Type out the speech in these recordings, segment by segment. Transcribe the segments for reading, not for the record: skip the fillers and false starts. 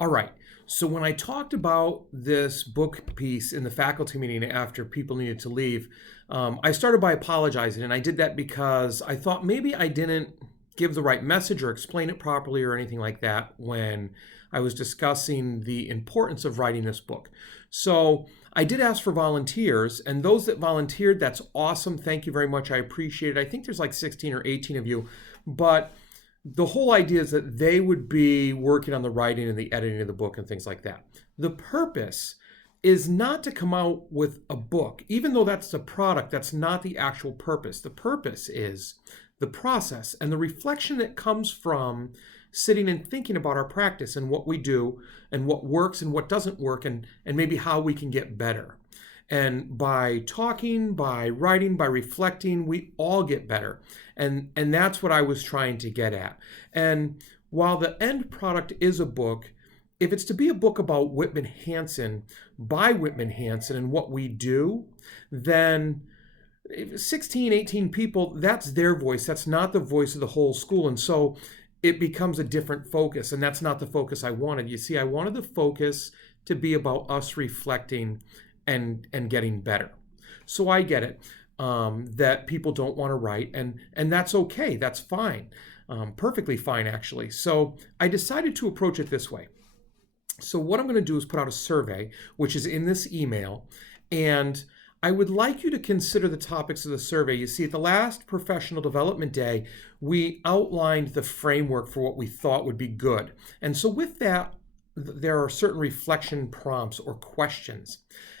All right. So when I talked about this book piece in the faculty meeting after people needed to leave, I started by apologizing, and I did that because I thought maybe I didn't give the right message or explain it properly or anything like that when I was discussing the importance of writing this book. So I did ask for volunteers, and those that volunteered, that's awesome. Thank you very much. I appreciate it. I think there's like 16 or 18 of you, but the whole idea is that they would be working on the writing and the editing of the book and things like that. The purpose is not to come out with a book, even though that's the product, that's not the actual purpose. The purpose is the process and the reflection that comes from sitting and thinking about our practice and what we do and what works and what doesn't work and maybe how we can get better. And by talking, by writing, by reflecting, we all get better. And that's what I was trying to get at. And while the end product is a book, if it's to be a book about Whitman Hansen by Whitman Hansen and what we do, then 16, 18 people, that's their voice. That's not the voice of the whole school. And so it becomes a different focus. And that's not the focus I wanted. You see, I wanted the focus to be about us reflecting and getting better. So I get it that people don't want to write, and that's okay. That's fine, perfectly fine actually. So I decided to approach it this way. So what I'm going to do is put out a survey, which is in this email, and I would like you to consider the topics of the survey. You see, at the last professional development day, we outlined the framework for what we thought would be good. And so with that, there are certain reflection prompts or questions.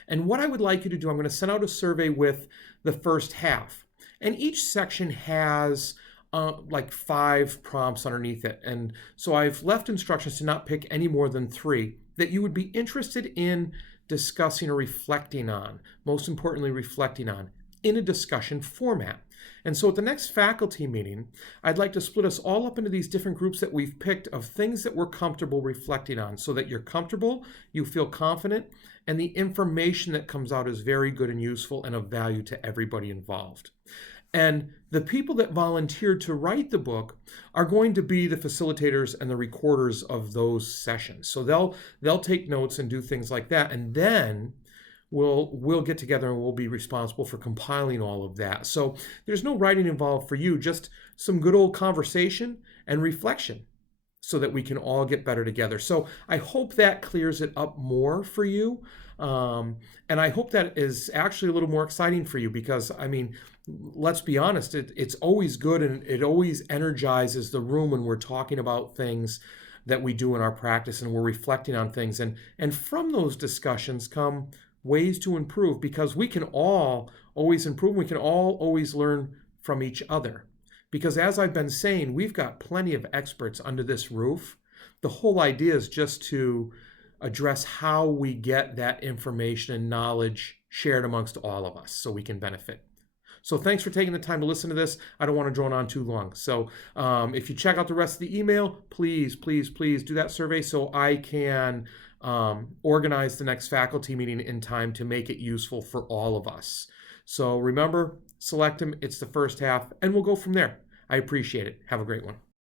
And what I would like you to do, I'm going to send out a survey with the first half. And each section has like 5 prompts underneath it. And so I've left instructions to not pick any more than 3 that you would be interested in discussing or reflecting on, most importantly, reflecting on in a discussion format. And so at the next faculty meeting, I'd like to split us all up into these different groups that we've picked of things that we're comfortable reflecting on so that you're comfortable, you feel confident, and the information that comes out is very good and useful and of value to everybody involved. And the people that volunteered to write the book are going to be the facilitators and the recorders of those sessions. So they'll take notes and do things like that, and then we'll get together and we'll be responsible for compiling all of that. So there's no writing involved for you, just some good old conversation and reflection so that we can all get better together. So I hope that clears it up more for you. And I hope that is actually a little more exciting for you because, I mean, let's be honest, it's always good and it always energizes the room when we're talking about things that we do in our practice and we're reflecting on things. And from those discussions come ways to improve because we can all always improve. We can all always learn from each other. Because as I've been saying, we've got plenty of experts under this roof. The whole idea is just to address how we get that information and knowledge shared amongst all of us so we can benefit. So thanks for taking the time to listen to this. I don't want to drone on too long. So if you check out the rest of the email, please, please, please do that survey so I can organize the next faculty meeting in time to make it useful for all of us. So remember, select them. It's the first half, and we'll go from there. I appreciate it. Have a great one.